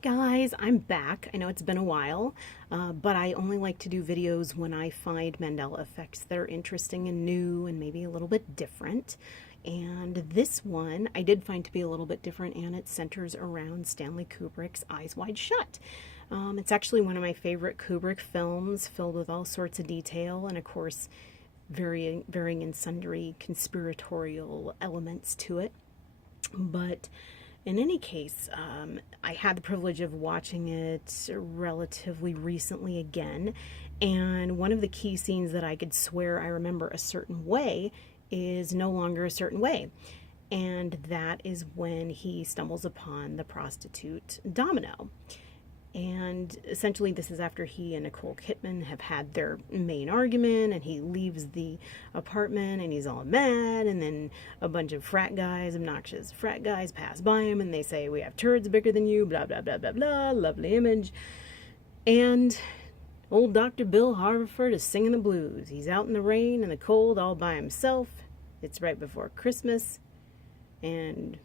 Guys, I'm back. I know it's been a while, but I only like to do videos when I find Mandela effects that are interesting and new and maybe a little bit different. And this one I did find to be a little bit different, and it centers around Stanley Kubrick's Eyes Wide Shut. It's actually one of my favorite Kubrick films, filled with all sorts of detail and, of course, varying and sundry conspiratorial elements to it. But in any case, I had the privilege of watching it relatively recently again, and one of the key scenes that I could swear I remember a certain way is no longer a certain way. And that is when he stumbles upon the prostitute Domino. And essentially, this is after he and Nicole Kidman have had their main argument, and he leaves the apartment and he's all mad. And then a bunch of obnoxious frat guys, pass by him and they say, "We have turds bigger than you," blah, blah, blah, blah, blah. Lovely image. And old Dr. Bill Haverford is singing the blues. He's out in the rain and the cold all by himself. It's right before Christmas. And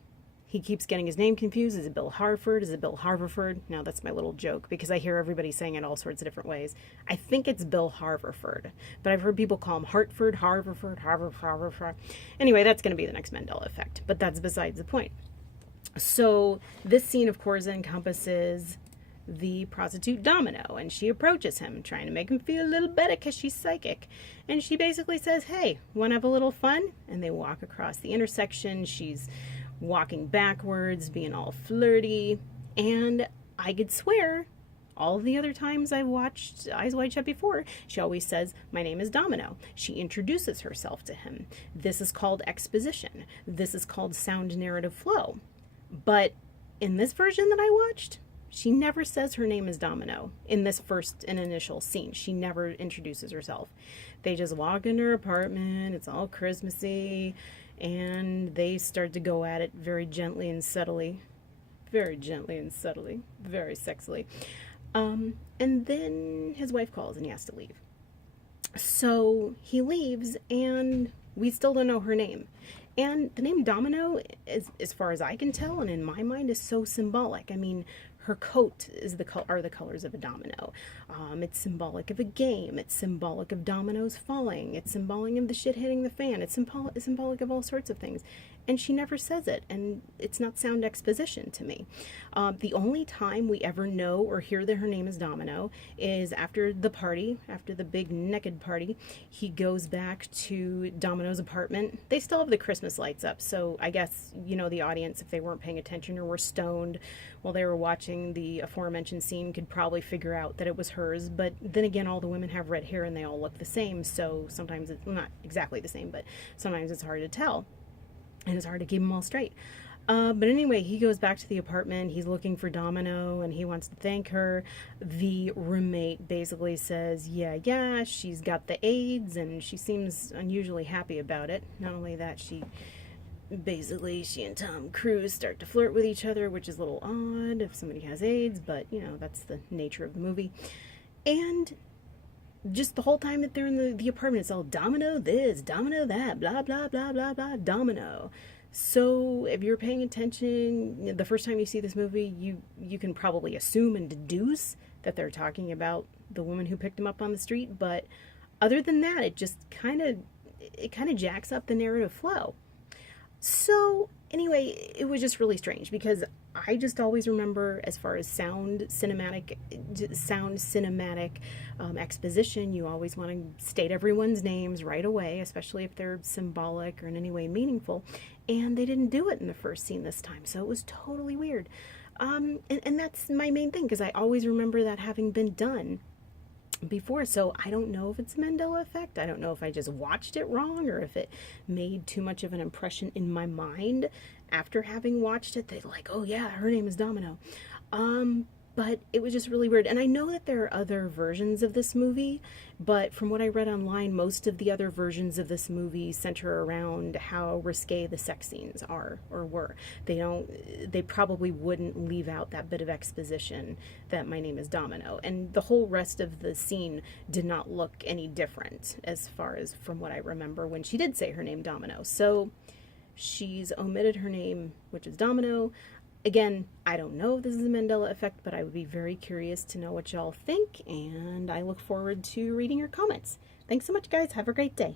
he keeps getting his name confused. Is it Bill Harford? Is it Bill Harverford? Now, that's my little joke because I hear everybody saying it all sorts of different ways. I think it's Bill Harverford, but I've heard people call him Hartford, Harverford. Anyway, that's going to be the next Mandela effect, but that's besides the point. So this scene, of course, encompasses the prostitute Domino, and she approaches him, trying to make him feel a little better because she's psychic. And she basically says, "Hey, want to have a little fun?" And they walk across the intersection. She's walking backwards, being all flirty, and I could swear all the other times I've watched Eyes Wide Shut before, she always says, "My name is Domino." She introduces herself to him. This is called exposition. This is called sound narrative flow. But in this version that I watched, she never says her name is Domino in this first and initial scene. She never introduces herself. They just walk in her apartment. It's all Christmassy. And they start to go at it very gently and subtly. Very gently and subtly. Very sexily. And then his wife calls and he has to leave. So he leaves and we still don't know her name. And the name Domino, as far as I can tell, and in my mind, is so symbolic. I mean, her coat are the colors of a domino. It's symbolic of a game. It's symbolic of dominoes falling. It's symbolic of the shit hitting the fan. It's symbolic of all sorts of things. And she never says it, and it's not sound exposition to me. The only time we ever know or hear that her name is Domino is after the party, after the big naked party. He goes back to Domino's apartment. They still have the Christmas lights up, so I guess, the audience, if they weren't paying attention or were stoned while they were watching the aforementioned scene, could probably figure out that it was hers. But then again, all the women have red hair and they all look the same, so sometimes it's not exactly the same, but sometimes it's hard to tell. And it's hard to keep them all straight. But anyway, he goes back to the apartment. He's looking for Domino, and he wants to thank her. The roommate basically says, yeah, she's got the AIDS, and she seems unusually happy about it. Not only that, she and Tom Cruise start to flirt with each other, which is a little odd if somebody has AIDS, but, that's the nature of the movie. And just the whole time that they're in the apartment, it's all Domino this, Domino that, blah, blah, blah, blah, blah, Domino. So if you're paying attention, the first time you see this movie, you can probably assume and deduce that they're talking about the woman who picked him up on the street. But other than that, it just kind of jacks up the narrative flow. So anyway, it was just really strange because I just always remember, as far as sound cinematic exposition, you always want to state everyone's names right away, especially if they're symbolic or in any way meaningful. And they didn't do it in the first scene this time, so it was totally weird. And that's my main thing, because I always remember that having been done before. So I don't know if it's a Mandela effect. I don't know if I just watched it wrong or if it made too much of an impression in my mind after having watched it. They're like, "Oh yeah, her name is Domino." But it was just really weird. And I know that there are other versions of this movie, but from what I read online, most of the other versions of this movie center around how risque the sex scenes are or were. They probably wouldn't leave out that bit of exposition that my name is Domino. And the whole rest of the scene did not look any different as far as from what I remember when she did say her name Domino. So she's omitted her name, which is Domino. Again, I don't know if this is a Mandela effect, but I would be very curious to know what y'all think, and I look forward to reading your comments. Thanks so much, guys. Have a great day.